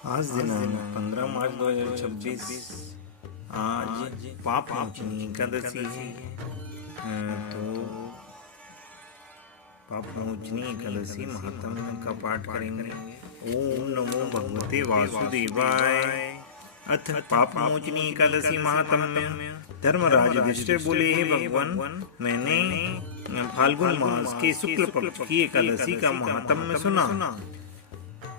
आज दिनांक 15 मार्च 2026। आज पाप मोचनी एकादशी है। तो पाप मोचनी एकादशी महात्म्य का पाठ करेंगे। ओम नमो भगवते वासुदेवाय। अथ पाप मोचनी एकादशी महात्म्य। धर्मराज युधिष्ठिर बोले, हे भगवान, मैंने फाल्गुन मास के शुक्ल पक्ष की एकादशी का महात्म्य सुना।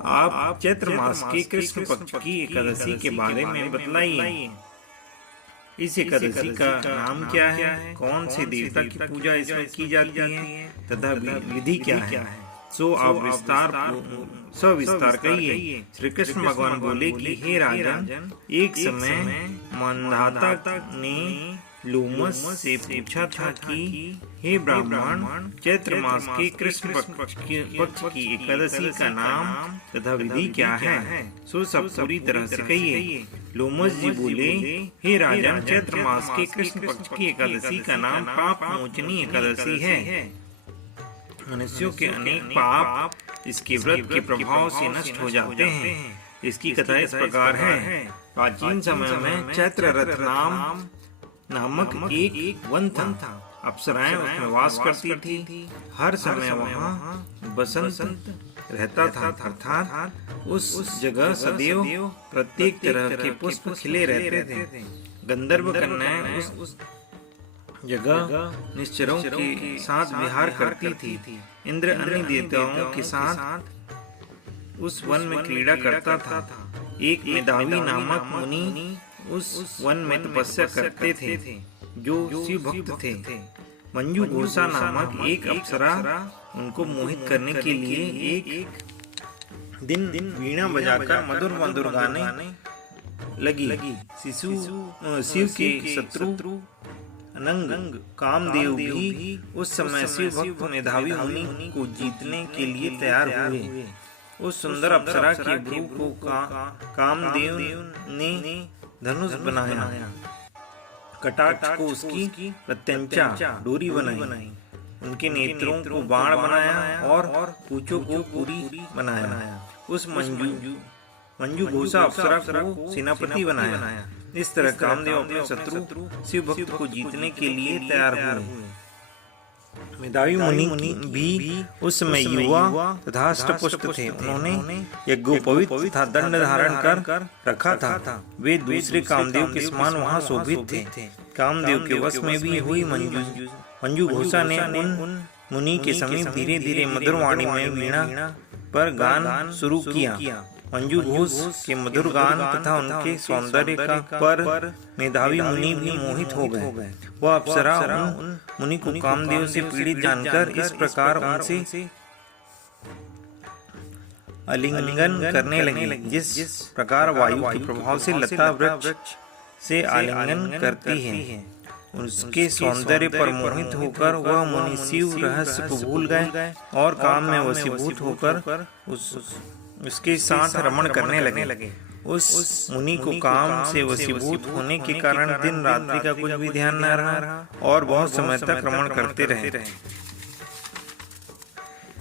आप चैत्र मास के कृष्ण पक्ष की एकादशी के बारे में बतलाइए। इस एकादशी का नाम क्या है, कौन से देवता की पूजा इसमें की जाती है तथा विधि क्या है, सो आप सविस्तार कहिए। श्री कृष्ण भगवान बोले कि हे राजन, एक समय मंधाता ने लोमस से पूछा था कि हे ब्राह्मण, चैत्र मास के कृष्ण पक्ष की एकादशी का नाम तथा विधि क्या है, सो सब पूरी तरह से कहिए। लोमस जी बोले, हे राजन, चैत्र मास के कृष्ण पक्ष की एकादशी का नाम पाप मोचनी एकादशी है। मनुष्यों के अनेक पाप इसके व्रत के प्रभाव से नष्ट हो जाते हैं। इसकी कथा इस प्रकार है। प्राचीन समय में चैत्र रथ नामक एक वन था। अप्सराएं उसमें वास करती थी। हर समय वहाँ बसंत रहता था, अर्थात उस जगह सदैव प्रत्येक तरह के पुष्प खिले रहते थे। गंधर्व कन्याएं उस जगह निश्चरों के साथ विहार करती थी। इंद्र अन्य देवताओं के साथ उस वन में क्रीड़ा करता था। एक मेधावी नामक मुनि उस वन में तपस्या करते थे, जो शिव भक्त थे। मंजू घोषा नामक एक अप्सरा उनको मोहित करने के लिए एक दिन वीणा बजाकर मधुर मधुर गाने लगी। शिव के शत्रु अनंग कामदेव भी उस समय शिव भक्त मेधावी मुनि को जीतने के लिए तैयार हुए। उस सुंदर अप्सरा के भ्रू को कामदेव ने धनुष बनाया, कटाक्ष को उसकी प्रत्यंचा डोरी बनाई, उनके नेत्रों को बाण बनाया और पूंछों को पूरी बनाया। उस मंजू घोषा अप्सरा को सेनापति बनाया। इस तरह कामदेव अपने शत्रु शिव भक्त को जीतने के लिए तैयार हुए। मेधावी मुनि भी उस समय युवा तथा हष्टपुष्ट थे। उन्होंने यज्ञोपवीत तथा दंड धारण कर रखा था। वे दूसरे कामदेव के समान वहाँ शोभित थे। कामदेव के वश में भी हुई मंजू घोषा ने उन मुनि के समीप धीरे धीरे मधुर वाणी में वीणा पर गान शुरू किया। मंजू घोष के मधुर गान तथा उनके सौंदर्य पर मेधावी मुनि भी मोहित हो गए। वह अप्सरा उन मुनि को कामदेव से पीड़ित जानकर इस प्रकार उनसे आलिंगन करने लगी, जिस प्रकार वायु के प्रभाव से लता वृक्ष से आलिंगन करती है। उसके सौंदर्य पर मोहित होकर वह मुनि शिव रहस्य को भूल गए और काम में वशीभूत होकर उसके साथ रमण करने लगे। उस मुनि को काम से वशीभूत होने के कारण दिन रात्रि का कुछ भी ध्यान न रहा और बहुत समय तक रमण करते रहे।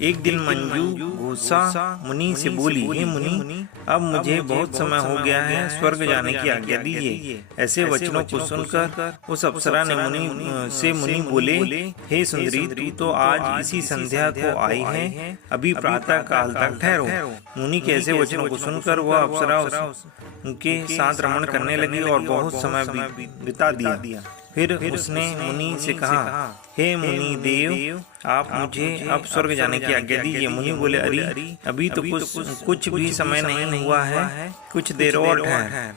एक दिन मंजू घोषा मुनि से बोली, हे मुनि, अब मुझे बहुत समय हो गया है, स्वर्ग जाने की आज्ञा दीजिए। ऐसे वचनों को सुनकर उस अप्सरा ने मुनि बोले, हे सुंदरी, तू तो आज इसी संध्या को आई है, अभी प्रातः काल तक ठहरो। मुनि के ऐसे वचनों को सुनकर वह अप्सरा उनके साथ रमण करने लगी और बहुत समय बिता दिया। फिर उसने मुनि से कहा, हे मुनि देव, आप मुझे अब स्वर्ग जाने की आज्ञा दीजिए। मुनि बोले, अरे अभी तो कुछ भी समय नहीं हुआ है, कुछ देर और ठहर।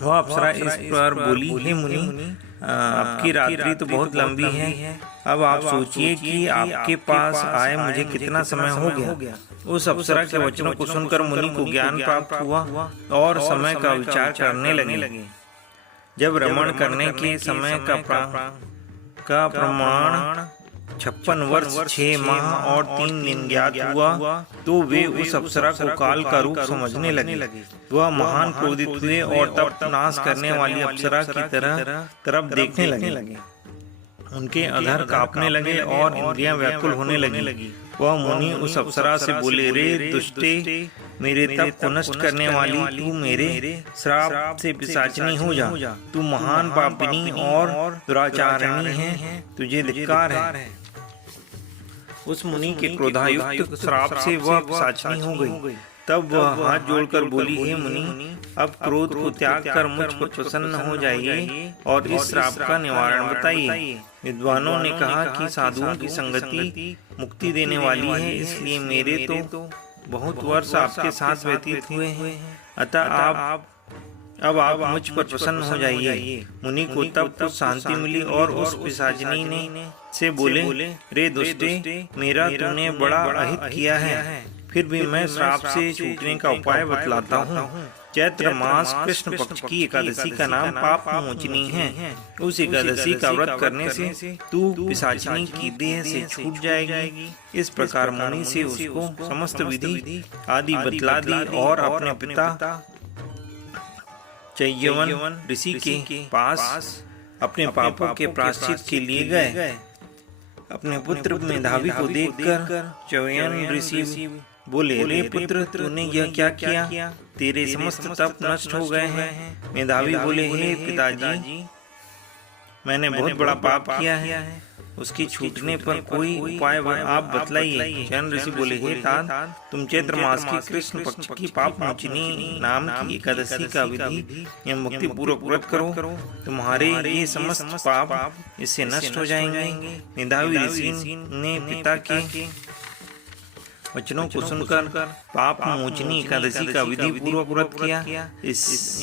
वह अप्सरा इस पर बोली, हे मुनि, आपकी रात्रि तो बहुत लंबी है। अब आप सोचिए कि आपके पास आए मुझे कितना समय हो गया। उस अप्सरा के वचनों को सुनकर मुनि को ज्ञान प्राप्त हुआ और समय का विचार करने लगे। जब रमण करने के समय का प्रमाण 56 वर्ष 6 माह और 3 दिन ज्ञात हुआ, तो वे उस अप्सरा को काल का रूप समझने लगे। वह महान क्रोधित हुए और तब नाश करने वाली अप्सरा की तरफ देखने लगे। उनके अधर कांपने लगे और इंद्रियां व्याकुल होने लगी। वह मुनि उस अप्सरा से बोले, रे दुष्टे, मेरे तप को नष्ट करने वाली तू मेरे श्राप से पिशाचिनी हो जा। तू महान पापिनी और दुराचारिणी है, तुझे धिक्कार है। उस मुनि के क्रोधायुक्त श्राप से वह पिशाचिनी हो गई। तब वह हाथ जोड़कर बोली, हे मुनि, अब क्रोध को त्याग कर मुझ पर प्रसन्न हो जाइए और इस श्राप का निवारण बताइए। विद्वानों ने कहा कि साधुओं की संगति मुक्ति देने वाली है, इसलिए मेरे तो बहुत वर्ष आपके साथ व्यतीत हुए हैं, अतः अब आप मुझ पर प्रसन्न हो जाइए। मुनि को तब कुछ शांति मिली और उस पिशाचिनी ने से बोले, रे दुष्टे, मेरा तूने बड़ा अहित किया है, फिर भी मैं श्राप से छूटने का उपाय बतलाता हूँ। चैत्र मास कृष्ण पक्ष की एकादशी का नाम पाप मोचनी है। उस एकादशी का व्रत करने से तू पिशाचिनी की देह से छूट जाएगी। इस प्रकार मुनि से उसको समस्त विधि आदि बतला दी और अपने पिता चयवन ऋषि के पास अपने पापों के प्रायश्चित के लिए गए। अपने पुत्र मेधावी को देखकर चयवन ऋषि बोले, रे पुत्र, तूने यह क्या किया? तेरे समस्त तप नष्ट हो गए हैं। मेधावी बोले, हे पिताजी, मैंने बहुत बड़ा पाप किया है, उसकी छूटने पर कोई उपाय आप बतलाइए। चयन ऋषि बोले, हे तात, तुम चैत्र मास की कृष्ण पक्ष की पाप मोचनी नाम की एकादशी का विधि एवं भक्ति पूर्वक व्रत करो, तुम्हारे ये समस्त पाप इससे नष्ट हो जाएंगे। मेधावी ऋषि ने पिता के वचनों को सुनकर पाप मोचनी एकादशी का विधि पूर्वक व्रत किया।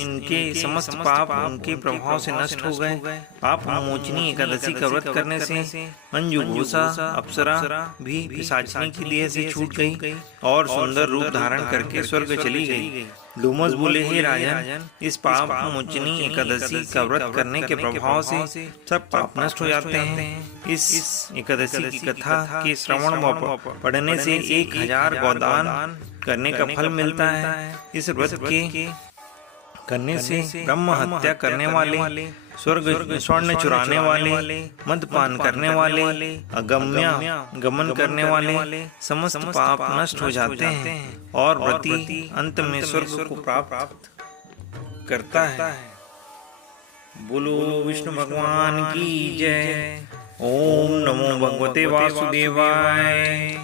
इनके समस्त पाप उनके प्रभाव से नष्ट हो गए। पाप मोचनी एकादशी का व्रत करने से मंजू घोषा अप्सरा भी पिशाचिनी की देह से छूट गई और सुंदर रूप धारण करके स्वर्ग चली गई। डोमस बोले, हे राजन, इस पाप मोचनी एकादशी का व्रत करने के प्रभाव से सब पाप नष्ट हो जाते हैं। इस एकादशी की कथा के श्रवण व पढ़ने से 1000 गोदान करने का फल मिलता है। इस व्रत के करने से ब्रह्म हत्या करने वाले, स्वर्ग स्वर्ण चुराने वाले, मदपान करने वाले, अगम्य गमन करने वाले समस्त पाप नष्ट हो जाते हैं और व्रती अंत में स्वर्ग को प्राप्त करता है। बोलो विष्णु भगवान की जय। ओम नमो भगवते वासुदेवाय।